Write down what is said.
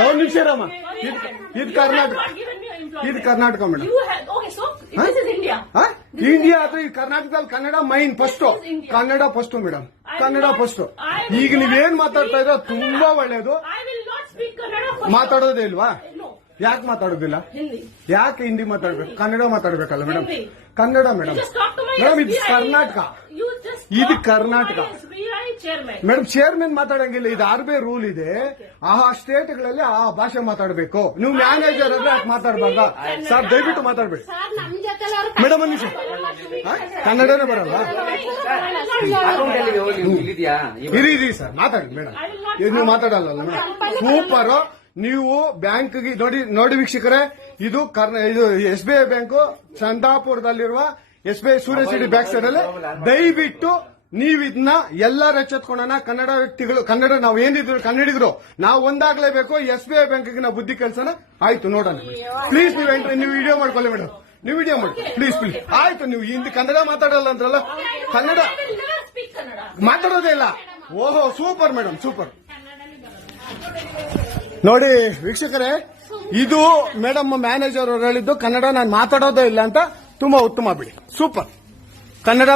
ಒಂದು ನಿಮಿಷ ಇರಮ್ಮ. ಇದು ಕರ್ನಾಟಕ, ಇದು ಕರ್ನಾಟಕ ಮೇಡಮ್. ಇಂಡಿಯಾ ಅಥವಾ ಈ ಕರ್ನಾಟಕದಲ್ಲಿ Kannada main first, Kannada first madam, Kannada first. ಈಗ ನೀವೇನ್ ಮಾತಾಡ್ತಾ ಇರೋ ತುಂಬಾ ಒಳ್ಳೇದು. ಮಾತಾಡೋದೇ ಇಲ್ವಾ? ಯಾಕೆ ಮಾತಾಡೋದಿಲ್ಲ? ಯಾಕೆ ಹಿಂದಿ ಮಾತಾಡ್ಬೇಕು? ಕನ್ನಡ ಮಾತಾಡ್ಬೇಕಲ್ಲ ಮೇಡಮ್? ಕನ್ನಡ ಮೇಡಮ್. ಮೇಡಮ್ ಇದು ಕರ್ನಾಟಕ, ಇದು ಕರ್ನಾಟಕ ಮೇಡಮ್. ಚೇರ್ಮನ್ ಮಾತಾಡಂಗಿಲ್ಲ, ಇದು RBI ರೂಲ್ ಇದೆ. ಆ ಸ್ಟೇಟ್ಗಳಲ್ಲಿ ಆ ಭಾಷೆ ಮಾತಾಡಬೇಕು. ನೀವು ಮ್ಯಾನೇಜರ್ ಆದ್ರೆ ಯಾಕೆ ಮಾತಾಡಬಾರ್ದ ಸರ್? ದಯವಿಟ್ಟು ಮಾತಾಡ್ಬೇಡಿ ಮೇಡಮ್. ಒಂದು ನಿಮಿಷ, ಕನ್ನಡನೇ ಬರಲ್ಲ? ಇರಿ ಸರ್, ಮಾತಾಡಿ ಮೇಡಮ್. ನೀವು ಮಾತಾಡಲ್ಲ ಮೇಡಮ್? ಸೂಪರ್. ನೀವು ಬ್ಯಾಂಕ್ಗೆ ನೋಡಿ ವೀಕ್ಷಕರೇ, ಇದು SBI ಬ್ಯಾಂಕ್ ಚಂದಾಪುರದಲ್ಲಿರುವ SBI ಸೂರ್ಯ ಸಿಟಿ ಬ್ಯಾಕ್ ಸೈಡ್ ಅಲ್ಲಿ. ದಯವಿಟ್ಟು ನೀವು ಇದನ್ನ ಎಲ್ಲರೂ ಎಚ್ಚೆತ್ಕೊಳ್ಳೋಣ. ಕನ್ನಡ ವ್ಯಕ್ತಿಗಳು, ಕನ್ನಡ ನಾವು ಏನಿದ್ರು ಕನ್ನಡಿಗರು ನಾವು ಒಂದಾಗ್ಲೇಬೇಕು. SBI ಬ್ಯಾಂಕ್ಗೆ ನಾವು ಬುದ್ಧಿ ಕಲ್ಸೋಣ. ಆಯ್ತು, ನೋಡೋಣ ಪ್ಲೀಸ್. ನೀವು ವಿಡಿಯೋ ಮಾಡ್ಕೊಳ್ಳಿ ಮೇಡಮ್, ನೀವು ವಿಡಿಯೋ ಮಾಡಿ ಪ್ಲೀಸ್ ಪ್ಲೀಸ್. ಆಯ್ತು, ನೀವು ಹಿಂದಿ ಕನ್ನಡ ಮಾತಾಡಲ್ಲ ಅಂದ್ರಲ್ಲ? ಕನ್ನಡ ಮಾತಾಡೋದೇ ಇಲ್ಲ. ಓಹೋ, ಸೂಪರ್ ಮೇಡಮ್, ಸೂಪರ್. ನೋಡಿ ವೀಕ್ಷಕರೇ, ಇದು ಮೇಡಮ್ ಮ್ಯಾನೇಜರ್ ಅವರು ಹೇಳಿದ್ದು ಕನ್ನಡ ನಾನು ಮಾತಾಡೋದೇ ಇಲ್ಲ ಅಂತ. ತುಂಬಾ ಉತ್ತಮ ಬಿಡಿ, ಸೂಪರ್. ಕನ್ನಡ